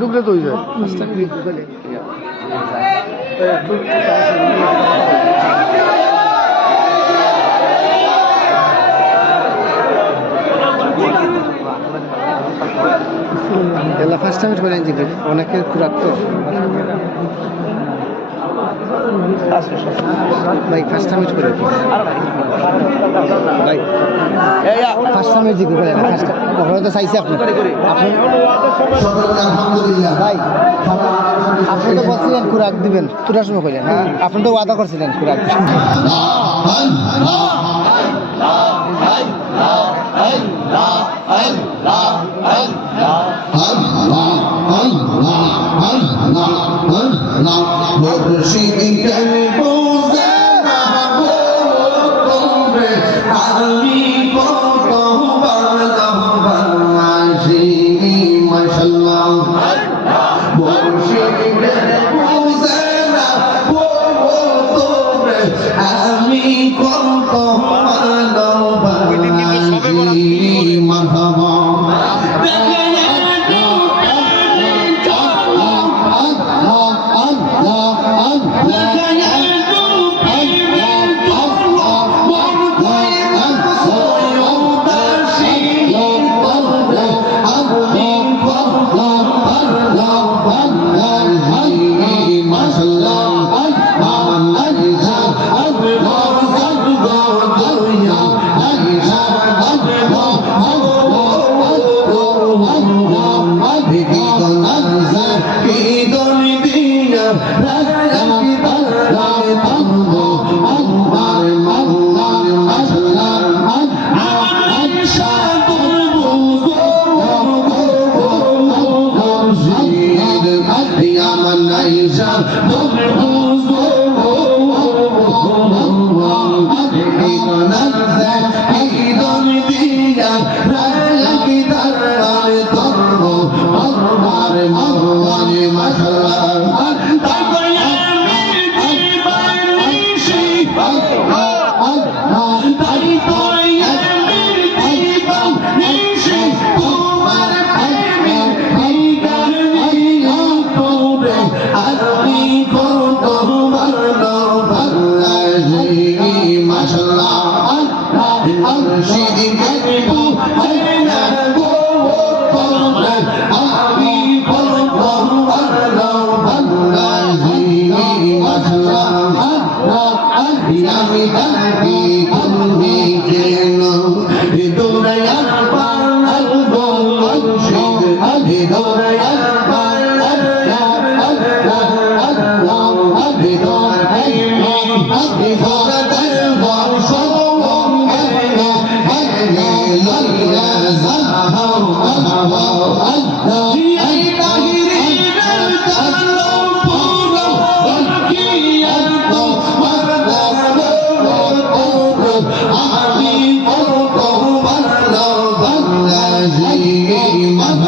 ডুবলে তো হয়ে যায় এলা ফার্স্ট টাইম করে আনছি অনেকে খুরাক তো। ভাই ফার্স্ট টাইম করে ফার্স্ট তো আপনি। ভাই, আপনি তো বলছিলেন খুরাক দিবেন। তোরা সময় কইলেন হ্যাঁ? আপনি তো ওয়াদা করছিলেন খুরাক আমি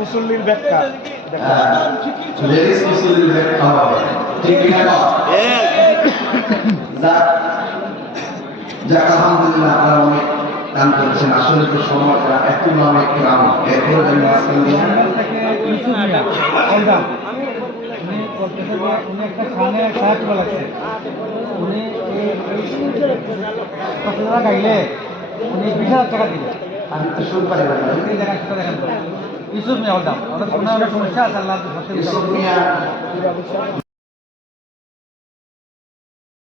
মুসল্লির ব্যাখ্যা। লেডিস মুসলিম ব্যাখ্যা হবে। ঠিক কি না যাক যাক আলহামদুলিল্লাহ আপনারা অনেক দান করেছেন। আসলে তো সময়টা একটু নামে এরপরে আমি উনি একটা সামনে সাহায্য লাগছে উনি গাইলে উনি বিশ হাজার টাকা দিলে আমি তো এই দেখেন। 一四次瞄准完从那从下山那边他